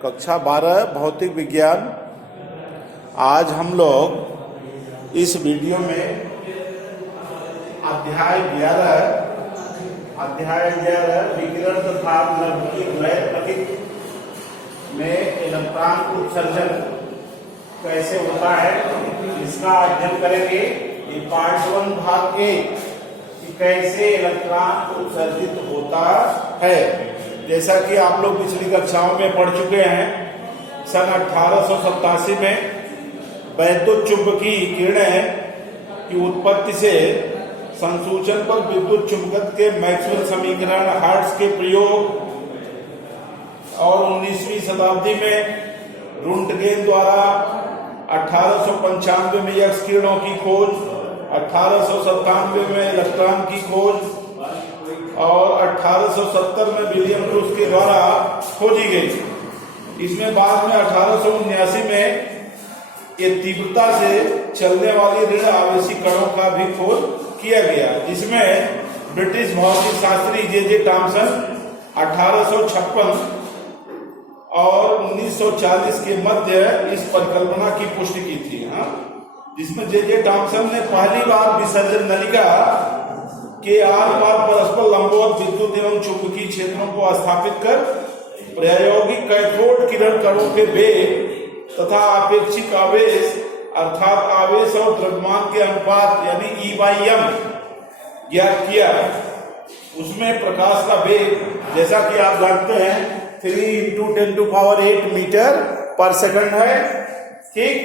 कक्षा 12 भौतिक विज्ञान। आज हम लोग इस वीडियो में अध्याय 11 विकिरण तथा द्वैत में इलेक्ट्रॉन उत्सर्जन कैसे होता है इसका अध्ययन करेंगे। ये पार्ट 1 भाग ए कि कैसे इलेक्ट्रॉन उत्सर्जित होता है। जैसा कि आप लोग पिछली कक्षाओं में पढ़ चुके हैं, सन 1887 में वैद्युत चुंबकीय किरणें की उत्पत्ति से संसूचन पर विद्युत चुंबकत्व के मैक्सवेल समीकरण, हर्ट्ज के प्रयोग और 19वीं शताब्दी में रुंटगेन द्वारा 1895 में एक्स किरणों की खोज, 1897 में इलेक्ट्रॉन की खोज और 1870 में विलियम ब्रूस के द्वारा खोजी गई। इसमें बाद में 1879 में ये तीव्रता से चलने वाली ऋण आवेशी कणों का भी खोज किया गया, जिसमें ब्रिटिश भौतिक शास्त्री जे टॉमसन 1856 और 1940 के मध्य इस परिकल्पना की पुष्टि की थी। जिसमें जे टॉमसन ने पहली बार विसर्जन नलिका के आर पार परस्पर लंबवत विद्युत एवं चुंबकीय क्षेत्रों को स्थापित कर प्रायोगिक कैथोड किरण कणों के वेग तथा आपेक्षिक आवेश अर्थात आवेश और द्रव्यमान के अनुपात यानी E/m ज्ञात किया। उसमें प्रकाश का वेग जैसा कि आप जानते हैं 3 × 10⁸ मीटर पर सेकंड है, ठीक।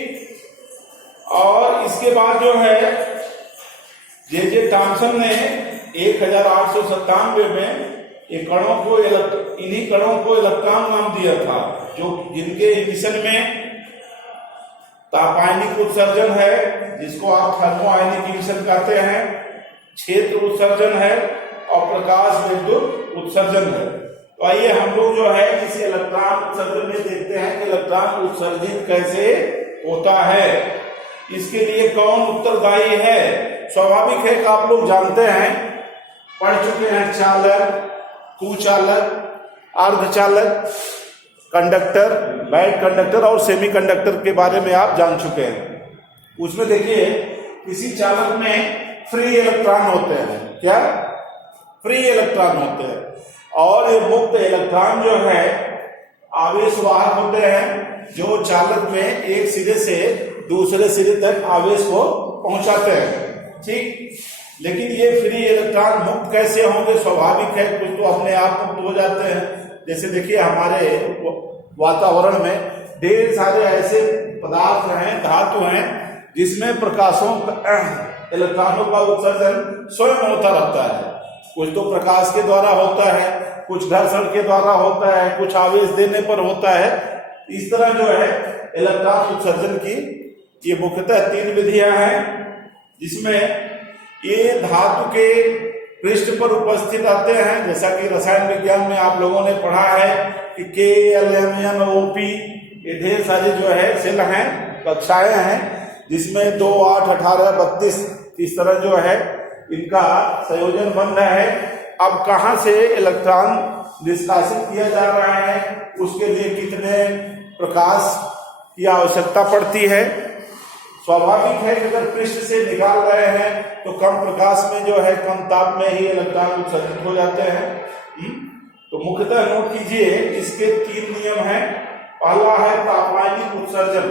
और इसके बाद जो है जे टॉमसन ने 1897 में इन्हीं कणों को इलेक्ट्रॉन नाम दिया था, जो जिनके इमिशन में तापायनिक उत्सर्जन है, जिसको आप थर्मो आयनिक इमिशन कहते हैं, क्षेत्र उत्सर्जन है और प्रकाश विद्युत उत्सर्जन है। तो आइए हम लोग जो है इस इलेक्ट्रॉन उत्सर्जन में देखते हैं कि इलेक्ट्रॉन उत्सर्जित कैसे होता है। इसके लिए कौन उत्तरदायी है? स्वाभाविक है कि आप लोग जानते हैं, पढ़ चुके हैं, चालक, कुचालक, अर्धचालक, कंडक्टर, बैड कंडक्टर और सेमी कंडक्टर के बारे में आप जान चुके हैं। उसमें देखिए किसी चालक में फ्री इलेक्ट्रॉन होते हैं। क्या? फ्री इलेक्ट्रॉन होते हैं। और ये मुक्त इलेक्ट्रॉन जो है आवेशवाहक होते हैं, जो चालक में एक सिरे से दूसरे सिरे तक आवेश को पहुंचाते हैं, ठीक। लेकिन ये फ्री इलेक्ट्रॉन मुक्त कैसे होंगे? स्वाभाविक है, कुछ तो अपने आप मुक्त हो जाते हैं। जैसे देखिए हमारे वातावरण में ढेर सारे ऐसे पदार्थ हैं, धातु हैं, जिसमें प्रकाशों इलेक्ट्रॉनों का उत्सर्जन स्वयं होता रहता है। कुछ तो प्रकाश के द्वारा होता है, कुछ घर्षण के द्वारा होता है, कुछ आवेश देने पर होता है। इस तरह जो है इलेक्ट्रॉन उत्सर्जन की ये मुख्यतः 3 विधियां हैं, जिसमें ये धातु के पृष्ठ पर उपस्थित रहते हैं। जैसा कि रसायन विज्ञान में आप लोगों ने पढ़ा है कि KLMNOP ये ढेर सारे जो है सेल हैं, कक्षाएं हैं, जिसमें 2, 8, 18, 32 इस तरह जो है इनका संयोजन बन रहा है। अब कहां से इलेक्ट्रॉन निष्कासित किया जा रहा है, उसके लिए कितने प्रकाश की आवश्यकता पड़ती है। स्वाभाविक है कि अगर पृष्ठ से निकाल रहे हैं तो कम प्रकाश में जो है कम ताप में ही इलेक्ट्रॉन उत्सर्जित हो जाते हैं। तो मुख्यतः नोट कीजिए, इसके 3 नियम हैं। पहला है तापायनिक उत्सर्जन।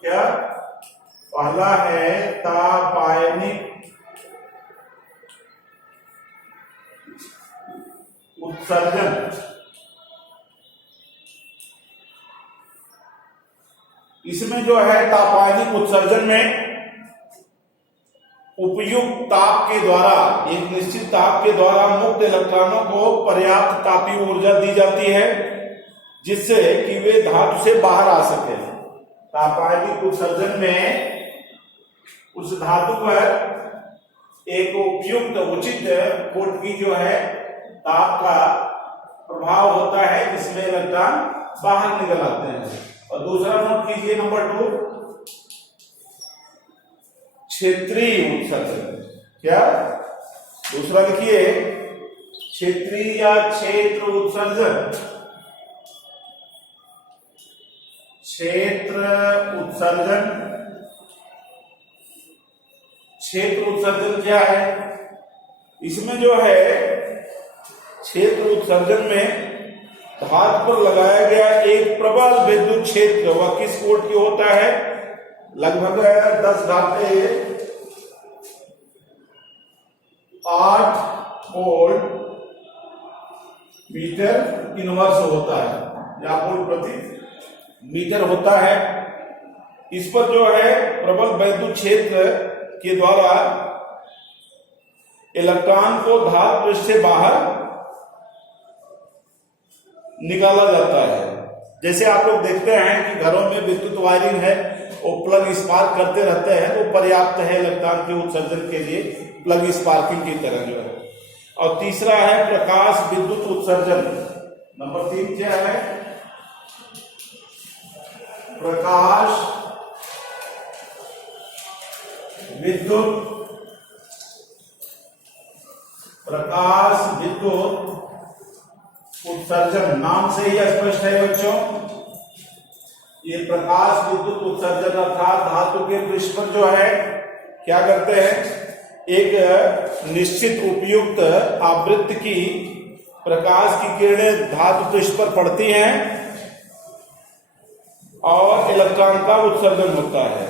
क्या? पहला है तापायनिक उत्सर्जन। इसमें जो है तापायनिक उत्सर्जन में उपयुक्त ताप के द्वारा, एक निश्चित ताप के द्वारा मुक्त इलेक्ट्रॉनों को पर्याप्त तापीय ऊर्जा दी जाती है, जिससे कि वे धातु से बाहर आ सके। तापायनिक उत्सर्जन में उस धातु पर एक उपयुक्त उचित कोट की जो है ताप का प्रभाव होता है, जिसमें इलेक्ट्रॉन बाहर निकल आते हैं। और दूसरा नोट कीजिए, नंबर 2, क्षेत्रीय उत्सर्जन। क्या? दूसरा लिखिए, क्षेत्रीय या क्षेत्र उत्सर्जन। क्षेत्र उत्सर्जन क्या है? इसमें जो है क्षेत्र उत्सर्जन में धातु पर लगाया गया एक प्रबल विद्युत क्षेत्र, वह किस वोल्ट की होता है? लगभग 10⁸ वोल्ट मीटर इनवर्स होता है या वोल्ट प्रति मीटर होता है। इस पर जो है प्रबल विद्युत क्षेत्र के द्वारा इलेक्ट्रॉन को धातु पृष्ठ से बाहर निकाला जाता है। जैसे आप लोग देखते हैं कि घरों में विद्युत वायरिंग है, वो प्लग स्पार्क करते रहते हैं, वो पर्याप्त है इलेक्ट्रॉन के उत्सर्जन के लिए, प्लग स्पार्किंग की तरह जो है। और तीसरा है प्रकाश विद्युत उत्सर्जन। नंबर 3 क्या है? प्रकाश विद्युत उत्सर्जन। नाम से ही स्पष्ट है बच्चों, ये प्रकाश विद्युत उत्सर्जन अर्थात धातु के पृष्ठ पर जो है क्या करते हैं, एक निश्चित उपयुक्त आवृत्ति की प्रकाश की किरणें धातु पृष्ठ पर पड़ती हैं और इलेक्ट्रॉन का उत्सर्जन होता है।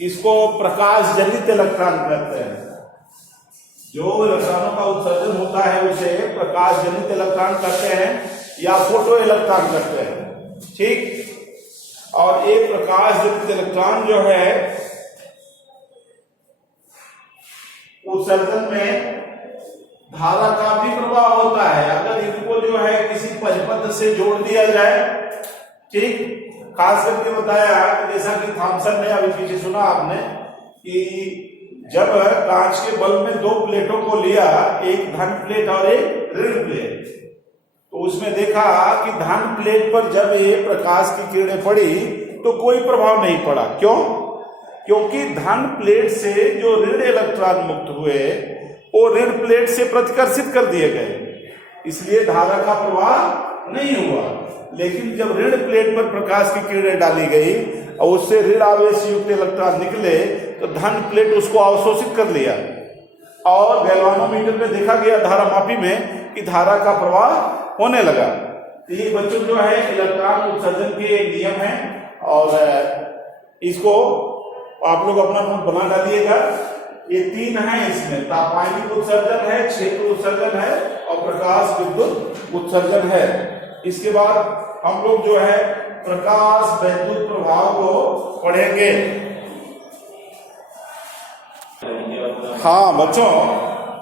इसको प्रकाश जनित इलेक्ट्रॉन कहते हैं। जो इलेक्ट्रॉनों का उत्सर्जन होता है उसे प्रकाश जनित इलेक्ट्रॉन कहते हैं या फोटो इलेक्ट्रॉन कहते हैं, ठीक। और एक प्रकाश जनित इलेक्ट्रॉन जो है उत्सर्जन में धारा का भी प्रभाव होता है। अगर इनको जो है किसी परिपथ से जोड़ दिया जाए, ठीक। खास करके बताया जैसा कि थॉमसन ने अभी पीछे सुना आपने कि जब कांच के बल्ब में 2 प्लेटों को लिया, एक धन प्लेट और एक ऋण प्लेट, तो उसमें देखा कि धन प्लेट पर जब ये प्रकाश की किरणें पड़ी तो कोई प्रभाव नहीं पड़ा। क्यों? क्योंकि धन प्लेट से जो ऋण इलेक्ट्रॉन मुक्त हुए वो ऋण प्लेट से प्रतिकर्षित कर दिए गए, इसलिए धारा का प्रभाव नहीं हुआ। लेकिन जब ऋण प्लेट पर प्रकाश की किरणें डाली गई और उससे ऋण आवेश युक्त इलेक्ट्रॉन निकले तो धन प्लेट उसको अवशोषित कर लिया और गैल्वानोमीटर में देखा गया धारा मापी में कि धारा का प्रवाह होने लगा। तो ये बच्चों जो है इलेक्ट्रॉन उत्सर्जन के नियम है और इसको आप लोग अपना नोट बना डालिएगा। ये 3 है, इसमें तापायनिक उत्सर्जन है, क्षेत्र उत्सर्जन है और प्रकाश विद्युत उत्सर्जन है। इसके बाद हम लोग जो है प्रकाश विद्युत प्रभाव को पढ़ेंगे। हाँ बच्चों,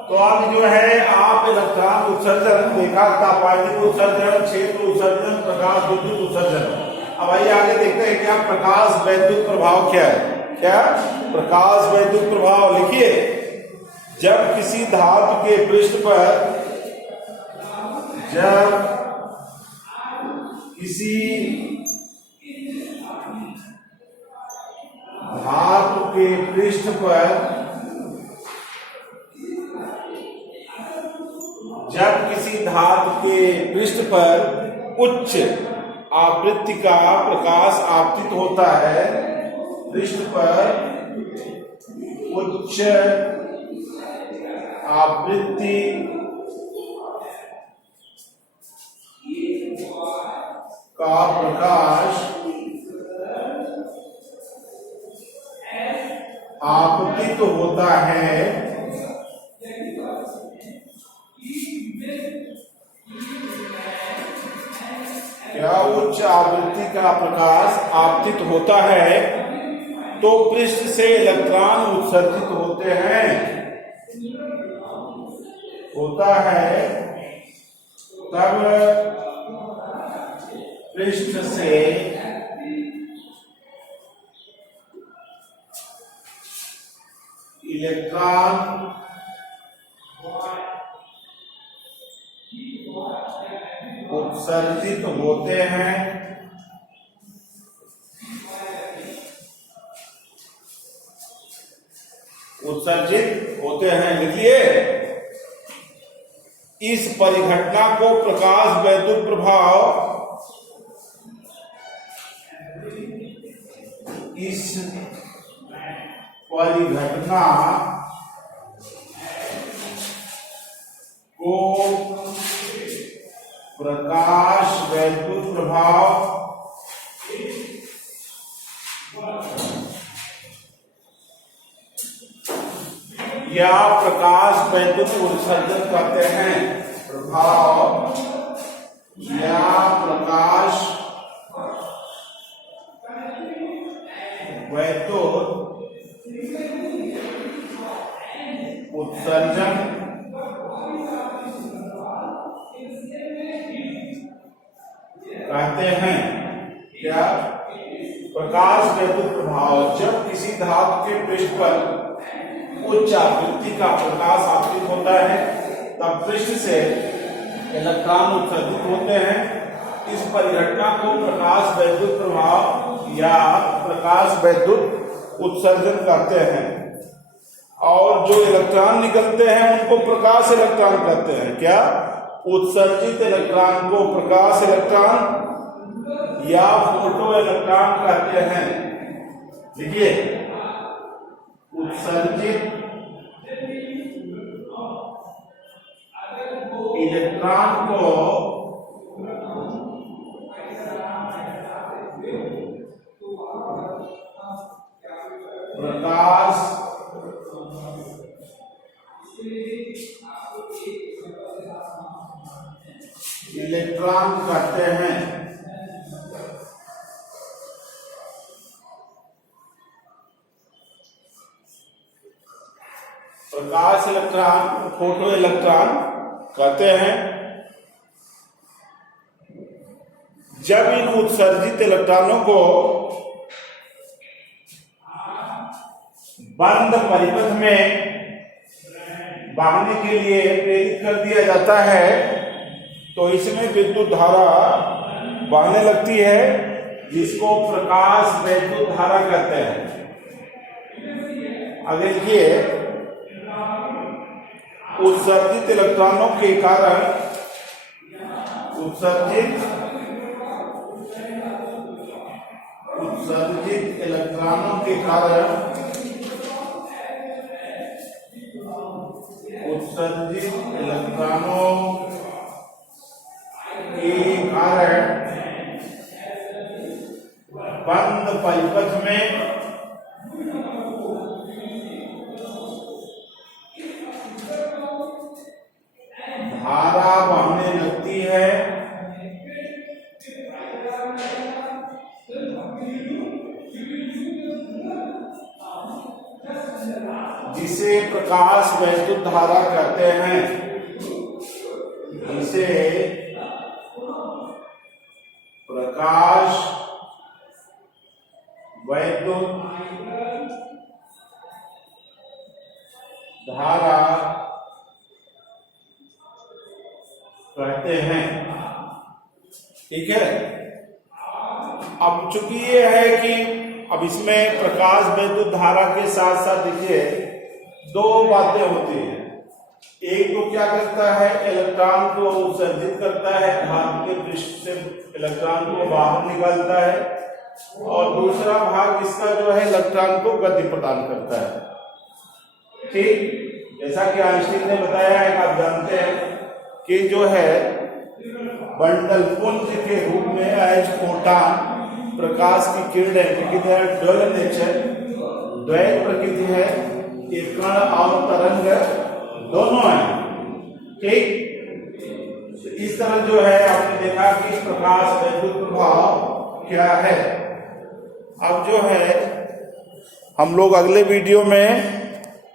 तो अब जो है आप इलेक्ट्रॉन उत्सर्जन देखा, तापायनिक उत्सर्जन, क्षेत्र उत्सर्जन, प्रकाश विद्युत उत्सर्जन। अब आइए आगे देखते हैं क्या प्रकाश विद्युत प्रभाव क्या है। क्या प्रकाश विद्युत प्रभाव? लिखिए, जब किसी धातु के पृष्ठ पर जब किसी धातु के पृष्ठ पर उच्च आवृत्ति का प्रकाश आपतित होता है, पृष्ठ पर उच्च आवृत्ति का प्रकाश आपतित होता है, क्या उच्च आवृत्ति का प्रकाश आपतित होता है तो पृष्ठ से इलेक्ट्रॉन उत्सर्जित होते हैं, होता है, तब पृष्ठ से इलेक्ट्रॉन उत्सर्जित होते हैं, लिखिए। इस परिघटना को प्रकाश विद्युत प्रभाव इस परिघटना को प्रकाश वैद्युत प्रभाव या प्रकाश वैद्युत उत्सर्जन कहते हैं। प्रभाव या प्रकाश वैद्युत उत्सर्जन कहते हैं। क्या? प्रकाश वैद्युत प्रभाव। जब किसी धातु के पृष्ठ पर उच्च आवृत्ति का प्रकाश आपतित होता है तब पृष्ठ से इलेक्ट्रॉन उत्सर्जित होते हैं। इस परिघटना को प्रकाश वैद्युत प्रभाव या प्रकाश वैद्युत उत्सर्जन कहते हैं। और जो इलेक्ट्रॉन निकलते हैं उनको प्रकाश इलेक्ट्रॉन कहते हैं। क्या? उत्सर्जित इलेक्ट्रॉन को प्रकाश इलेक्ट्रॉन या फोटो इलेक्ट्रॉन कहते हैं। देखिए, उत्सर्जित इलेक्ट्रॉन को प्रकाश इलेक्ट्रॉन कहते हैं। प्रकाश इलेक्ट्रॉन, फोटो इलेक्ट्रॉन कहते हैं। जब इन उत्सर्जित इलेक्ट्रॉनों को बंद परिपथ में बहने के लिए प्रेरित कर दिया जाता है तो इसमें विद्युत धारा बहने लगती है, जिसको प्रकाश वैद्युत धारा कहते हैं। अब देखिए, उत्सर्जित इलेक्ट्रॉनों के कारण उत्सर्जित इलेक्ट्रॉनों के कारण बंद परिपथ में धारा बहने लगती है, जिसे प्रकाश वैद्युत धारा कहते हैं। जिसे प्रकाश वैद्युत धारा कहते हैं। ठीक है। अब चूंकि ये है कि अब इसमें प्रकाश वैद्युत धारा के साथ साथ देखिए दो बातें होती हैं। एक तो क्या करता है, इलेक्ट्रॉन को उत्सर्जित करता है, धातु के पृष्ठ से इलेक्ट्रॉन को बाहर निकालता है, और दूसरा भाग इसका जो है इलेक्ट्रॉन को गति प्रदान करता है। ठीक, जैसा कि आइंस्टीन ने बताया है, आप जानते हैं कि जो है बंडल पुंज के रूप में एज फोटॉन प्रकाश की किरणें प्रकृति है ड्वेल नेचर, द्वैत प्रकृति है, एक कण और तरंग दोनों है। ठीक, इस तरह जो है आपने देखा कि प्रकाश वैद्युत प्रभाव क्या है। अब जो है हम लोग अगले वीडियो में